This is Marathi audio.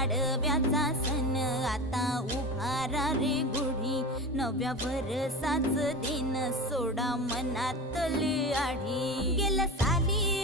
पाडव्याचा सण आता उभारा रे गुढी, नव्या वर्षाच दिन सोडा मनातली आढी। गेल्या साली